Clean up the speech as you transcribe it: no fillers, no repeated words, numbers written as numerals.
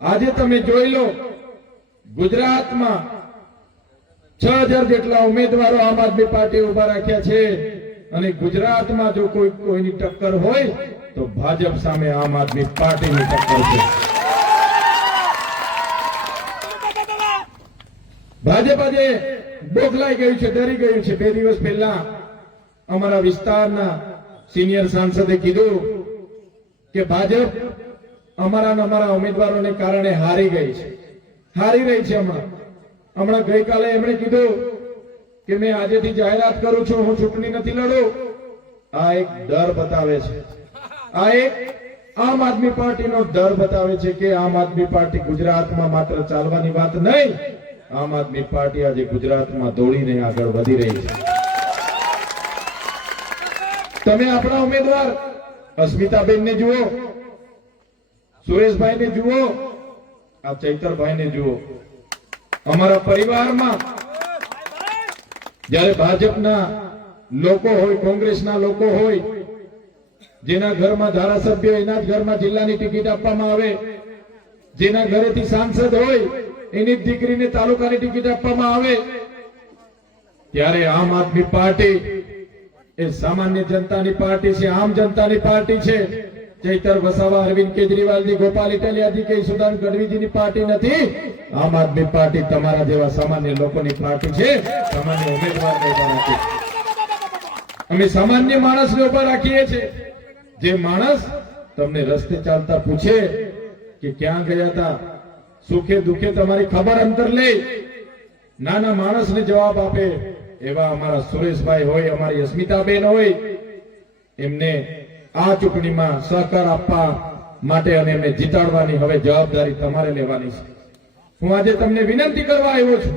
આજે તમે જોઈ લો, ગુજરાતમાં 6000 જેટલા ઉમેદવારો આમ આદમી પાર્ટી ઉભા રાખ્યા છે અને ગુજરાતમાં જો કોઈની ટક્કર હોય તો ભાજપ સામે આમ આદમી પાર્ટીની ટક્કર છે। ભાજપ આજે બોખલાઈ ગયું છે, ડરી ગયું છે। 2 દિવસ પહેલા અમારા વિસ્તારના સિનિયર સાંસદે કીધું કે ભાજપ અમારા ઉમેદવારોને કારણે હારી રહી છે। હમણાં ગઈકાલે એમણે કીધું કે મેં આજેથી જાહેરાત કરું છું, હું ચૂંટણી નથી લડું। આ એક ડર બતાવે છે, આ એક આમ આદમી પાર્ટીનો ડર બતાવે છે કે આમ આદમી પાર્ટી ગુજરાતમાં માત્ર ચાલવાની વાત નહીં, આમ આદમી પાર્ટી આજે ગુજરાતમાં દોડીને આગળ વધી રહી છે। તમે આપણા ઉમેદવાર અસ્મિતાબેનને જુઓ, સુરેશભાઈને જુઓ, આ ચૈતરભાઈને જુઓ। અમારા પરિવારમાં જ્યારે ભાજપના લોકો હોય, કોંગ્રેસના લોકો હોય, જેના ઘરમાં ધારાસભ્ય એના જ ઘરમાં જિલ્લાની ટિકિટ આપવામાં આવે, જેના ઘરેથી સાંસદ હોય એની જ દીકરીને તાલુકાની ટિકિટ આપવામાં આવે, ત્યારે આમ આદમી પાર્ટી એ સામાન્ય જનતાની પાર્ટી છે, આમ જનતાની પાર્ટી છે। ચૈતર વસાવા, અરવિંદ કેજરીવાલજી, ગોપાલ ઇટાલિયાજી કે સુદાન ગઢવીજીની પાર્ટી નથી। આમ આદમી પાર્ટી તમારા જેવા સામાન્ય લોકોની પાર્ટી છે। સામાન્ય ઉમેદવારને ઉભા રાખીએ, અમે સામાન્ય માણસને ઉભા રાખીએ છીએ। જે માણસ તમને રસ્તે ચાલતા પૂછે કે ક્યાં ગયા હતા, સુખે દુખે તમારી ખબર અંતર લે, નાના માણસને જવાબ આપે, એવા અમારા સુરેશભાઈ હોય, અમારી અસ્મિતાબેન હોય, એમને આ ચૂંટણીમાં સહકાર આપવા માટે અને એમને જીતાડવાની હવે જવાબદારી તમારે લેવાની છે। હું આજે તમને વિનંતી કરવા આવ્યો છું